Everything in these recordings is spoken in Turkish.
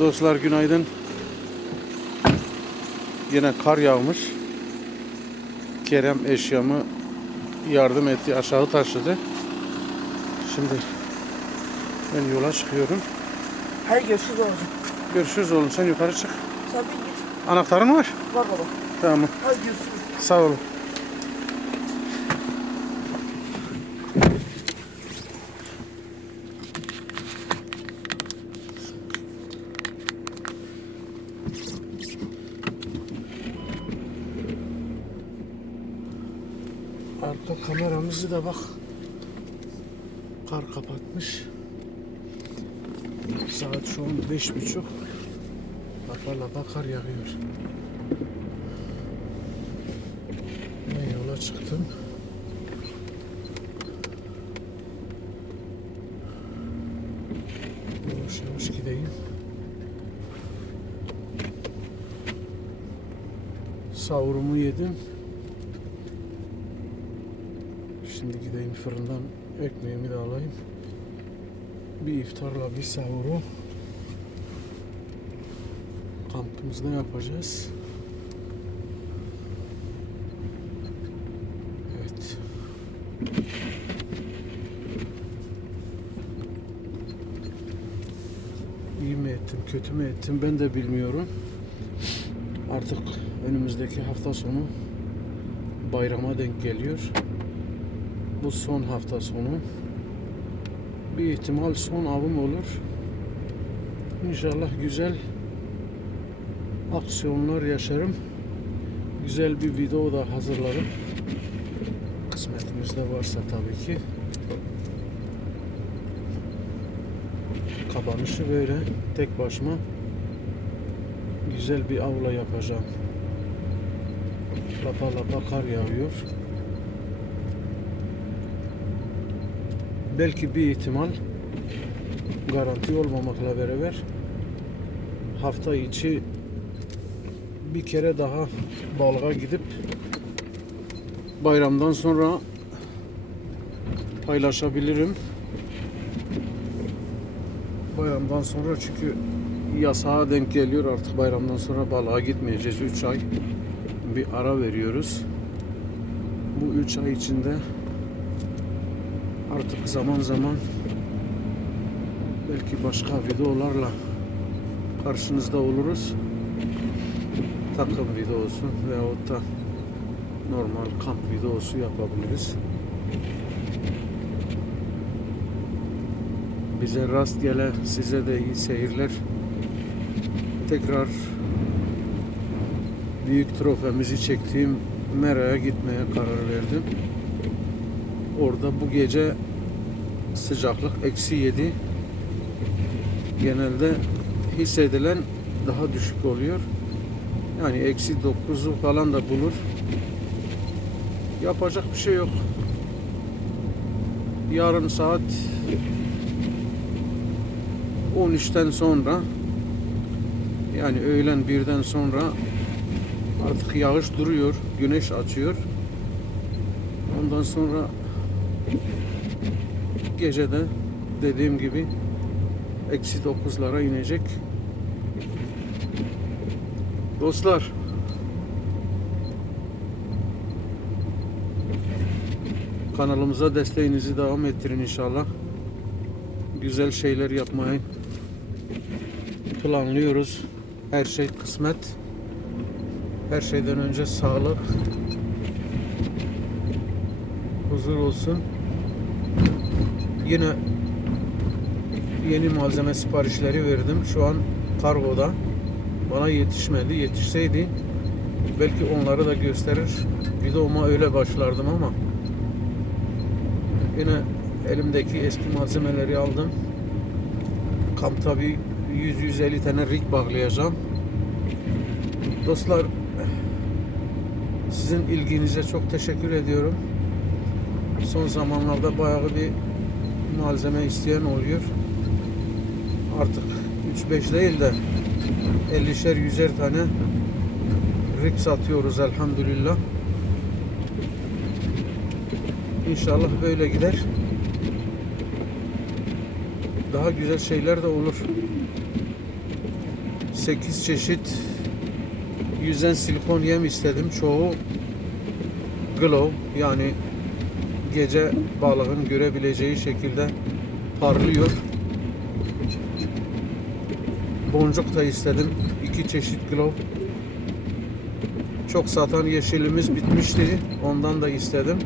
Dostlar günaydın. Yine kar yağmış. Kerem eşyamı yardım etti, aşağı taşıdı. Şimdi ben yola çıkıyorum. Hayır görüşürüz babacığım. Görüşürüz oğlum. Sen yukarı çık. Bir git. Anahtarın var. Var baba. Tamam. Hadi görüşürüz. Sağ olun. Kameramızı da bak. Kar kapatmış. Saat şu an beş buçuk. Lapa lapa kar yağıyor. Ben yola çıktım. Yavaş yavaş gideyim. Sahurumu yedim. Şimdi gideyim fırından ekmeğimi de alayım. Bir iftarla bir sahuru kampımızda yapacağız. Evet. İyi mi ettim, kötü mü ettim ben de bilmiyorum. Artık önümüzdeki hafta sonu bayrama denk geliyor. Bu son hafta sonu. Bir ihtimal son avım olur. İnşallah güzel aksiyonlar yaşarım. Güzel bir video da hazırlarım. Kısmetimizde varsa tabii ki. Kapanışı böyle tek başıma güzel bir avla yapacağım. Lapa lapa kar yağıyor. Belki bir ihtimal garanti olmamakla beraber hafta içi bir kere daha balığa gidip bayramdan sonra paylaşabilirim. Bayramdan sonra çünkü yasağa denk geliyor artık bayramdan sonra balığa gitmeyeceğiz 3 ay bir ara veriyoruz. Bu 3 ay içinde artık zaman zaman belki başka videolarla karşınızda oluruz. Takım videosu veyahut da normal kamp videosu yapabiliriz. Bize rast gele size de iyi seyirler. Tekrar büyük trofemizi çektiğim Mera'ya gitmeye karar verdim. Orada bu gece sıcaklık eksi 7 genelde hissedilen daha düşük oluyor. Yani eksi 9'u falan da bulur. Yapacak bir şey yok. Yarın saat 13'ten sonra yani öğlen birden sonra artık yağış duruyor. Güneş açıyor. Ondan sonra gecede dediğim gibi eksi 9'lara inecek. Dostlar kanalımıza desteğinizi devam ettirin inşallah. Güzel şeyler yapmayı planlıyoruz. Her şey kısmet. Her şeyden önce sağlık, huzur olsun. Yine yeni malzeme siparişleri verdim. Şu an kargoda. Bana yetişmedi. Yetişseydi belki onları da gösterir. Videoma öyle başlardım ama yine elimdeki eski malzemeleri aldım. Kampta bir 100-150 tane rig bağlayacağım. Dostlar sizin ilginize çok teşekkür ediyorum. Son zamanlarda bayağı bir malzeme isteyen oluyor. Artık 3-5 değil de 50'şer 100'er tane rig satıyoruz elhamdülillah. İnşallah böyle gider. Daha güzel şeyler de olur. 8 çeşit yüzen silikon yem istedim. Çoğu glow yani gece balığın görebileceği şekilde parlıyor. Boncuk da istedim. iki çeşit glow. Çok satan yeşilimiz bitmişti. Ondan da istedim.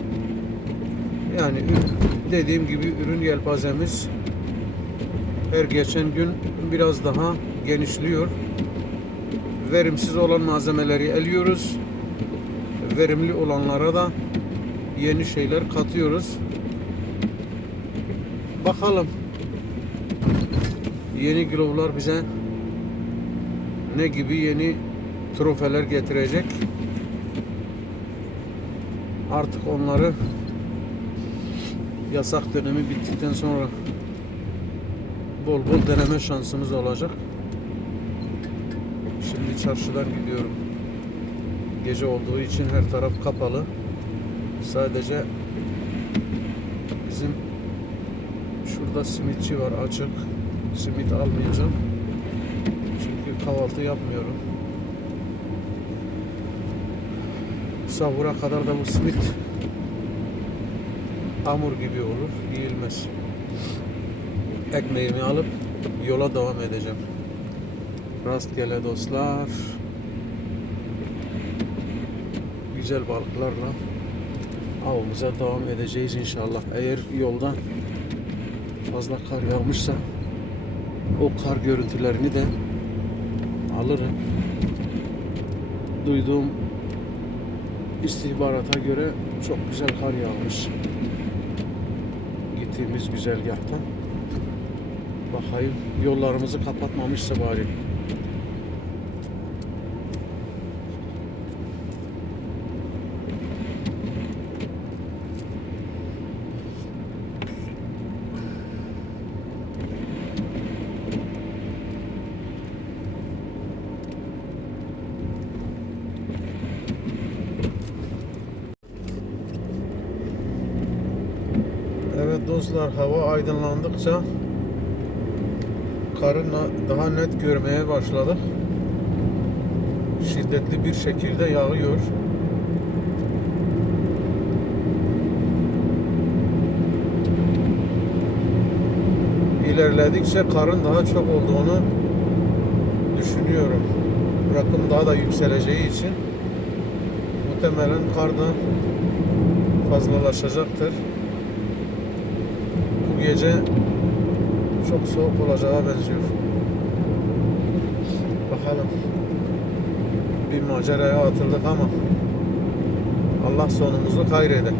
Yani dediğim gibi ürün yelpazemiz her geçen gün biraz daha genişliyor. Verimsiz olan malzemeleri eliyoruz. Verimli olanlara da yeni şeyler katıyoruz. Bakalım yeni glowlar bize ne gibi yeni trofeler getirecek. Artık onları yasak dönemi bittikten sonra bol bol deneme şansımız olacak. Şimdi çarşıdan gidiyorum. Gece olduğu için her taraf kapalı. Sadece bizim şurada simitçi var açık. Simit almayacağım. Çünkü kahvaltı yapmıyorum. Sahura kadar da bu simit hamur gibi olur. Yiyilmez. Ekmeğimi alıp yola devam edeceğim. Rastgele dostlar. Güzel balıklarla avımıza devam edeceğiz inşallah. Eğer yolda fazla kar yağmışsa o kar görüntülerini de alırım. Duyduğum istihbarata göre çok güzel kar yağmış. Gittiğimiz güzergahta. Bakayım yollarımızı kapatmamışsa bari. Evet dostlar hava aydınlandıkça karı daha net görmeye başladık. Şiddetli bir şekilde yağıyor. İlerledikçe karın daha çok olduğunu düşünüyorum. Rakım daha da yükseleceği için muhtemelen kar da fazlalaşacaktır. Gece çok soğuk olacağı benziyor. Bakalım. Bir maceraya atıldık ama Allah sonumuzu hayrede.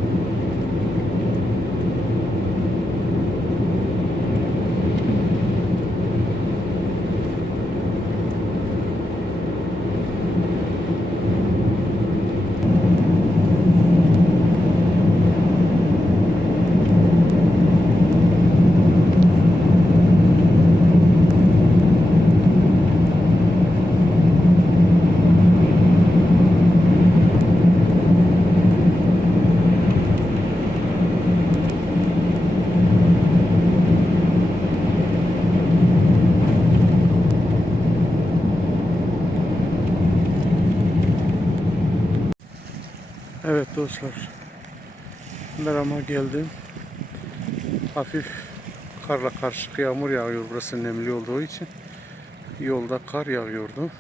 Evet dostlar. Merama geldim. Hafif karla karışık yağmur yağıyor burası nemli olduğu için. Yolda kar yağıyordu.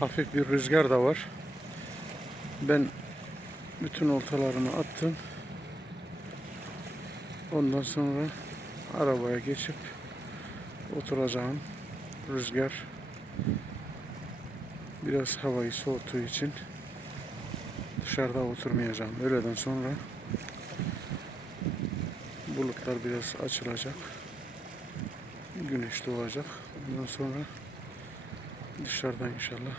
Hafif bir rüzgar da var. Ben bütün oltalarımı attım. Ondan sonra arabaya geçip oturacağım. Rüzgar biraz havayı soğuttuğu için dışarıda oturmayacağım. Öğleden sonra bulutlar biraz açılacak. Güneş doğacak. Ondan sonra dışarıdan inşallah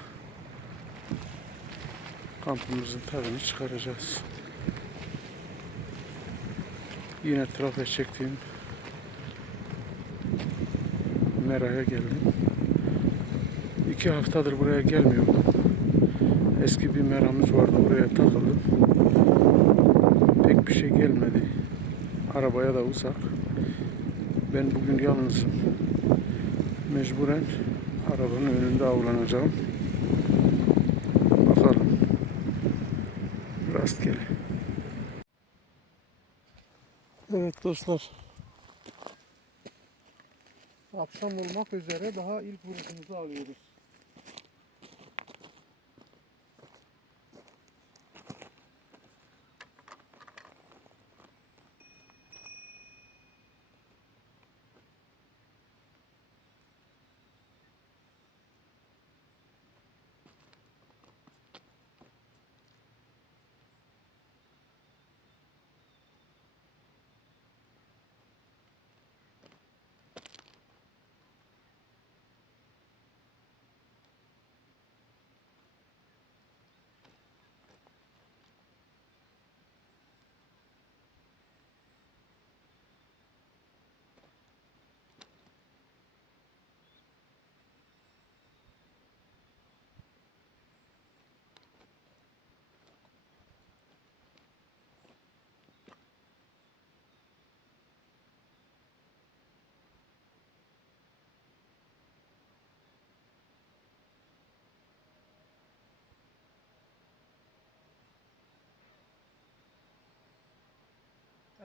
kampımızın tadını çıkaracağız. Yine trafik çektiğim Mera'ya geldim. İki haftadır buraya gelmiyordum. Eski bir meramız vardı oraya takıldım. Pek bir şey gelmedi. Arabaya da uzak. Ben bugün yalnızım. Mecbur Mecburen arabanın önünde avlanacağım. Bakalım. Rastgele. Evet dostlar. Akşam olmak üzere daha ilk vuruşumuzu alıyoruz.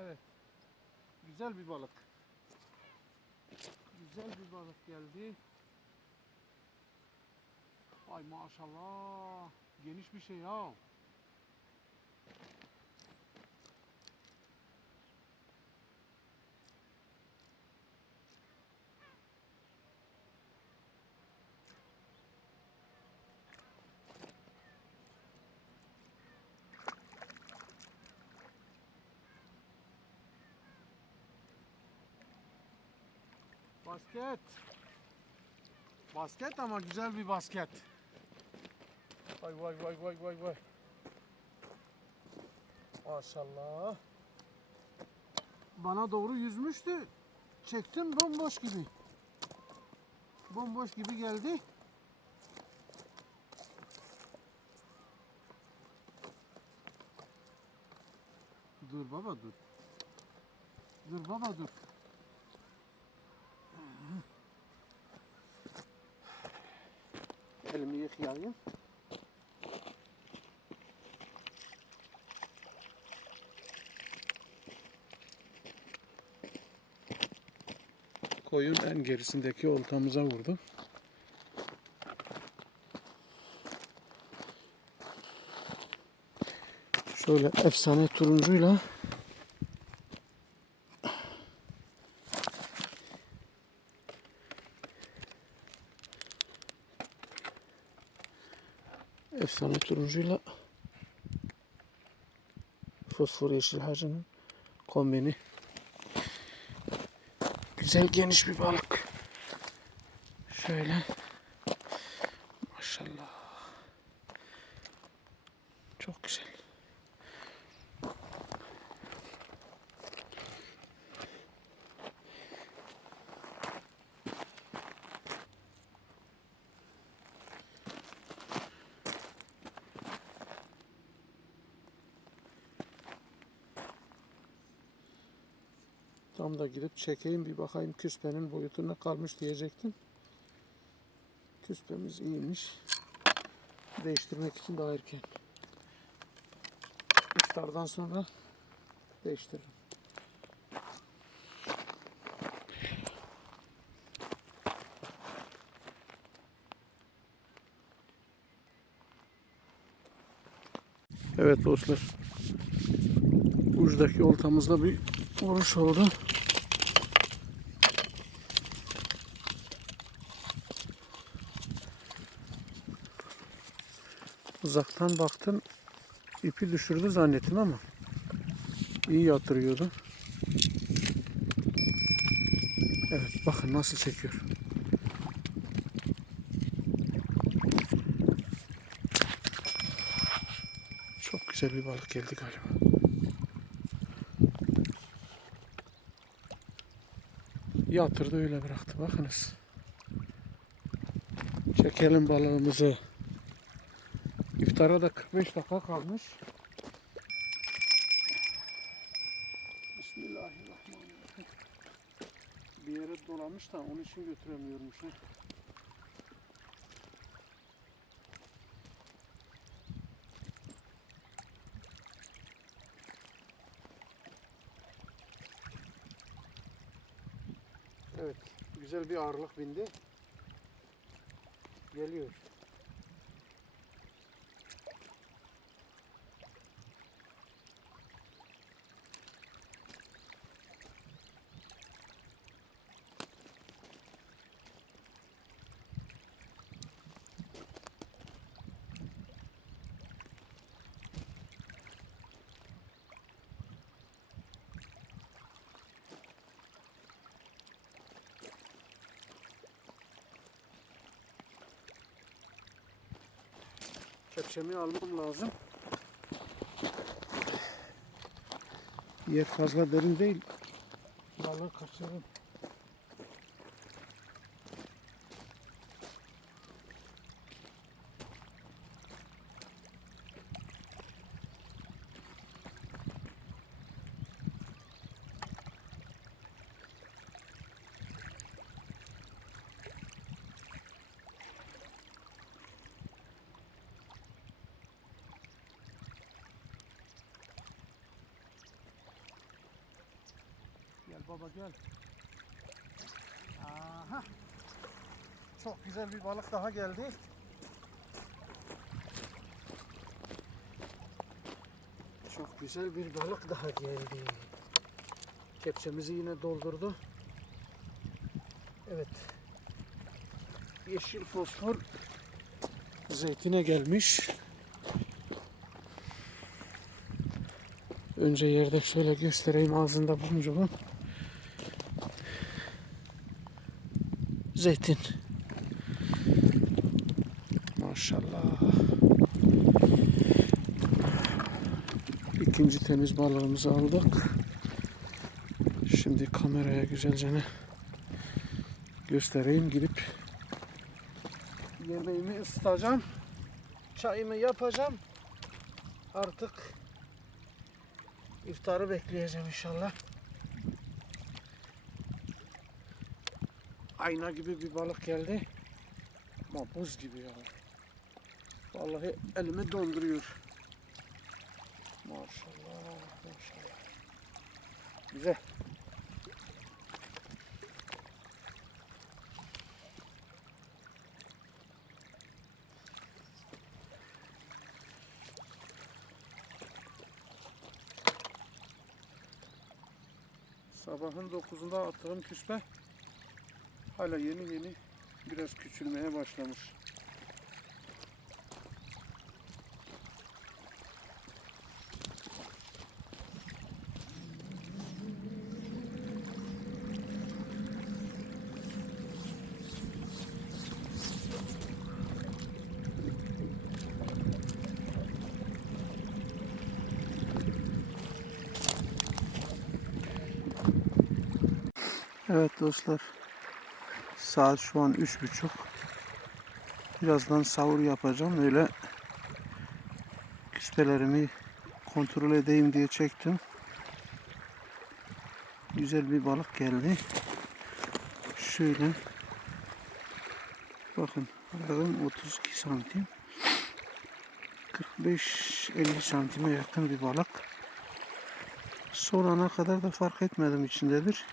Evet. Güzel bir balık. Güzel bir balık geldi. Ay maşallah. Geniş bir şey ya. Basket. Basket ama güzel bir basket. Vay vay vay vay vay vay. Maşallah. Bana doğru yüzmüştü. Çektim bomboş gibi. Bomboş gibi geldi. Dur baba dur. Dur baba dur. Elimi yıkayayım. Koyun en gerisindeki oltamıza vurdu. Şöyle efsane turuncuyla efsane turuncuyla fosfor yeşil hacının kombini. Güzel geniş bir balık. Şöyle maşallah çok güzel Tam da gidip çekeyim bir bakayım küspenin boyutu ne kalmış diyecektim. Küspemiz iyiymiş. Değiştirmek için daha erken. İftardan sonra değiştiririm. Evet dostlar. Uçtaki oltamızda bir vuruş oldu. Uzaktan baktım ipi düşürdü zannettim ama iyi yatırıyordu. Evet bakın nasıl çekiyor. Çok güzel bir balık geldi galiba. Yatırdı öyle bıraktı bakınız. Çekelim balığımızı. İftara da 45 dakika kalmış. Bismillahirrahmanirrahim. bir yere dolamış da onun için götüremiyormuş. Ha. Evet, güzel bir ağırlık bindi. Geliyor. Kepçemi almam lazım. Yer fazla derin değil. Balığı kaçırırım. Bir balık daha geldi. Çok güzel bir balık daha geldi. Kepçemizi yine doldurdu. Evet. Yeşil fosfor zeytine gelmiş. Önce yerde şöyle göstereyim ağzında buluncuğum. Zeytin. Maşallah. İkinci temiz balığımızı aldık. Şimdi kameraya güzelce göstereyim gidip yemeğimi ısıtacağım. Çayımı yapacağım. Artık iftarı bekleyeceğim inşallah. Ayna gibi bir balık geldi. Ama buz gibi ya. Vallahi elimi donduruyor. Maşallah, maşallah. Güzel. Sabahın 9'unda attığım küspe hala yeni yeni biraz küçülmeye başlamış. Evet dostlar. Saat şu an üç buçuk. Birazdan sahur yapacağım. Öyle küspelerimi kontrol edeyim diye çektim. Güzel bir balık geldi. Şöyle. Bakın balığım 32 santim. 45-50 santime yakın bir balık. Son ana kadar da fark etmedim içindedir.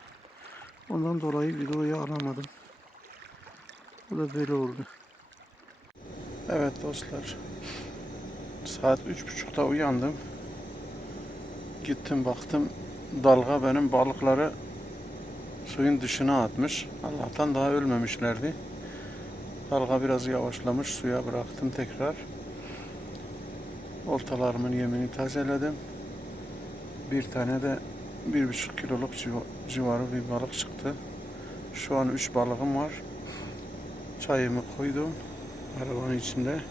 Ondan dolayı videoyu alamadım. Bu da böyle oldu. Evet dostlar. Saat üç buçukta uyandım. Gittim baktım dalga benim balıkları suyun dışına atmış. Allah'tan daha ölmemişlerdi. Dalga biraz yavaşlamış. Suya bıraktım tekrar. Oltalarımın yemini tazeledim. Bir tane de bir buçuk kiloluk civa- civarı bir balık çıktı. Şu an üç balığım var. Çayımı koydum arabanın içinde.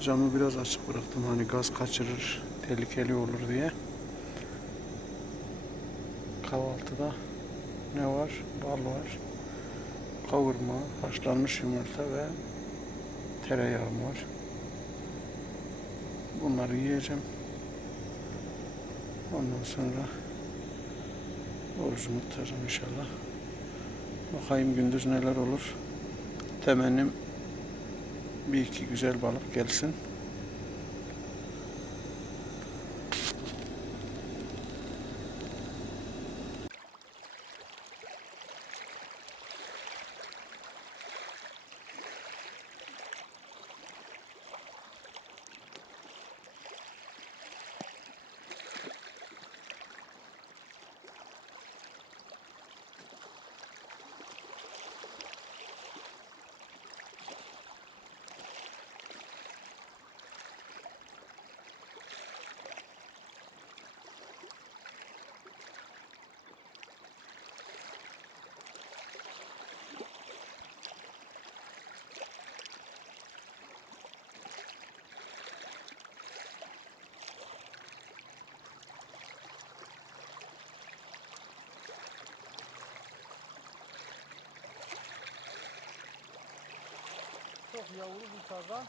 Camı biraz açık bıraktım hani gaz kaçırır, tehlikeli olur diye. Kahvaltıda ne var? Bal var. Kavurma, haşlanmış yumurta ve tereyağım var. Bunları yiyeceğim. Ondan sonra orucumu tutacağım inşallah. Bakayım gündüz neler olur. Temennim bir iki güzel balık gelsin. Yavru bir taza.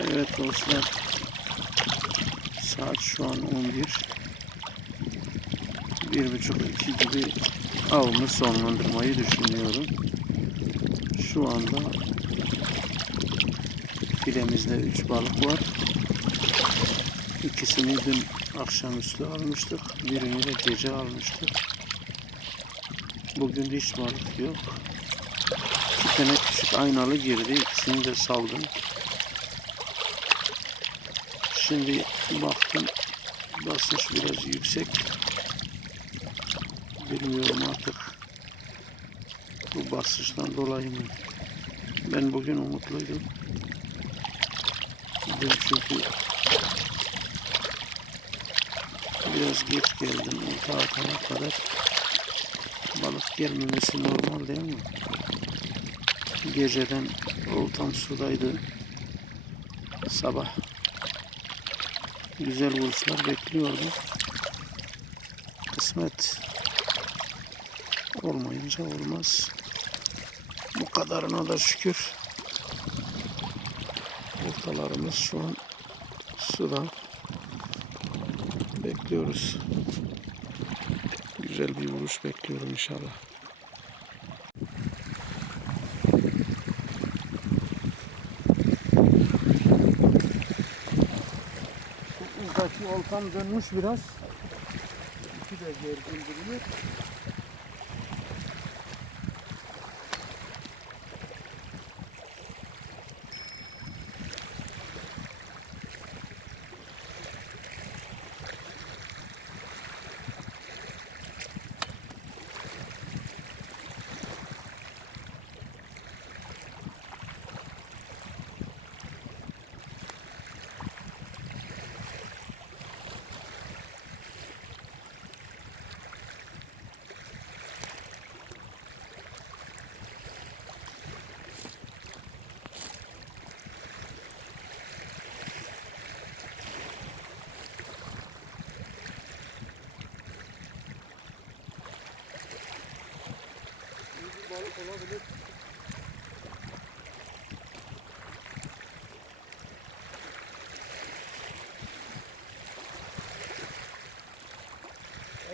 Evet dostlar. Saat şu an 11. Bir buçuk iki gibi avımı sonlandırmayı düşünüyorum. Şu anda filemizde 3 balık var. İkisini dün akşamüstü almıştık. Birini de gece almıştık. Bugün hiç balık yok. İki tane küçük aynalı girdi. İkisini de saldım. Şimdi baktım basınç biraz yüksek. Bilmiyorum artık bu basınçtan dolayı mı? Ben bugün umutluydum. Dün çünkü biraz geç geldim. Olta atana kadar balık gelmemesi normal değil mi? Geceden oltam sudaydı. Sabah güzel vuruşlar bekliyordum. Kısmet olmayınca olmaz. Bu kadarına da şükür. Ortalarımız şu an suda. Bekliyoruz. Güzel bir vuruş bekliyorum inşallah. Oltam dönmüş biraz. İki de gergin duruyor. Balık olabilir.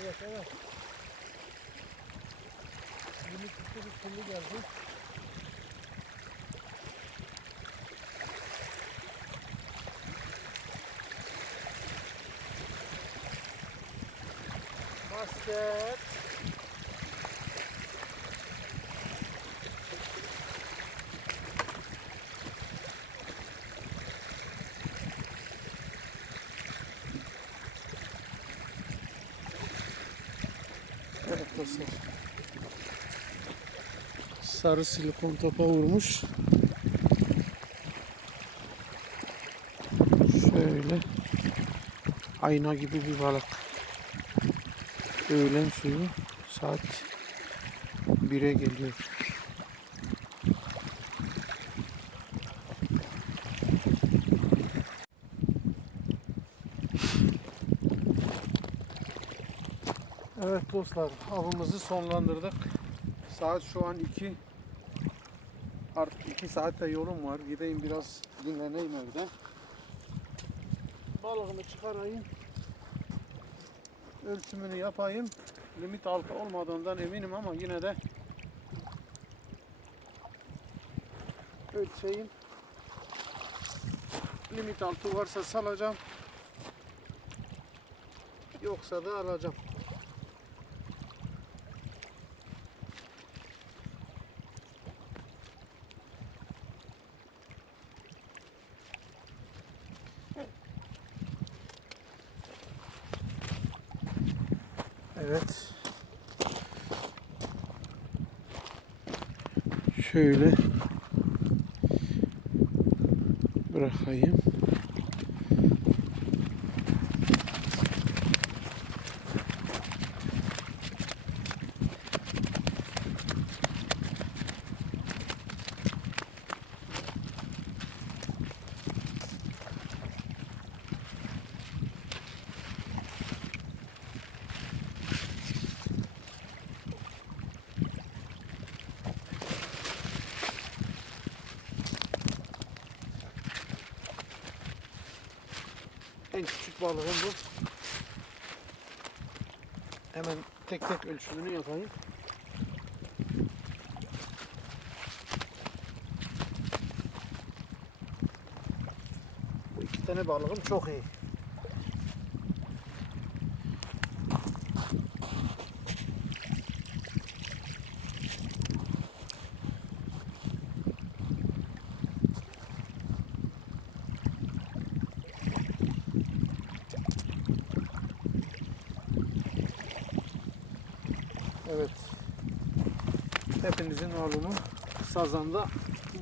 Evet evet. Limit gitti bir türlü geldi. Basket. Evet dostlar. Sarı silikon topa vurmuş. Şöyle ayna gibi bir balık. Öğlen suyu saat 1'e geliyor. Evet dostlar avımızı sonlandırdık. Saat şu an 2. Artık 2 saatte yolum var. Gideyim biraz dinleneyim evde. Balığımı çıkarayım. Ölçümünü yapayım. Limit altı olmadığından eminim ama yine de ölçeyim. Limit altı varsa salacağım. Yoksa da alacağım. Evet. Şöyle bırakayım. En küçük balığım bu. Hemen tek tek ölçümünü yapayım. Bu iki tane balığım çok iyi. Evet. Hepinizin malumu sazanda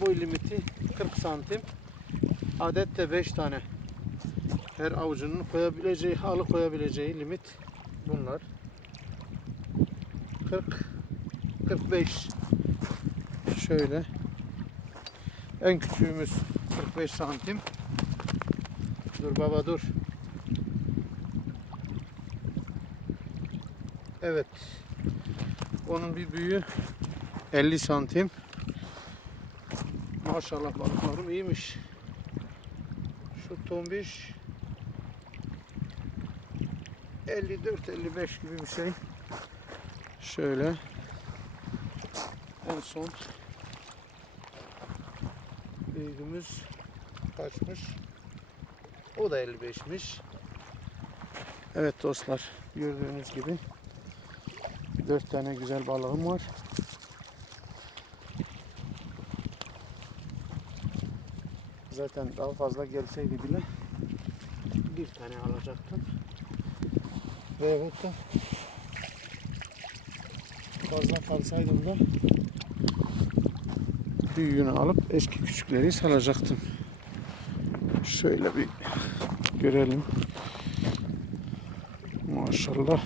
boy limiti 40 santim. Adet de 5 tane. Her avucunun koyabileceği, halı koyabileceği limit bunlar. 40 45 şöyle en küçüğümüz 45 santim dur baba dur evet onun bir büyüğü 50 santim. Maşallah balıklarım iyiymiş. Şu tombiş 54-55 gibi bir şey. Şöyle. En son büyüğümüz kaçmış? O da 55'miş. Evet dostlar gördüğünüz gibi Dört tane güzel balığım var. Zaten daha fazla gelseydi bile bir tane alacaktım. Veyahut da fazla kalsaydım da büyüğünü alıp eski küçükleri salacaktım. Şöyle bir görelim. Maşallah.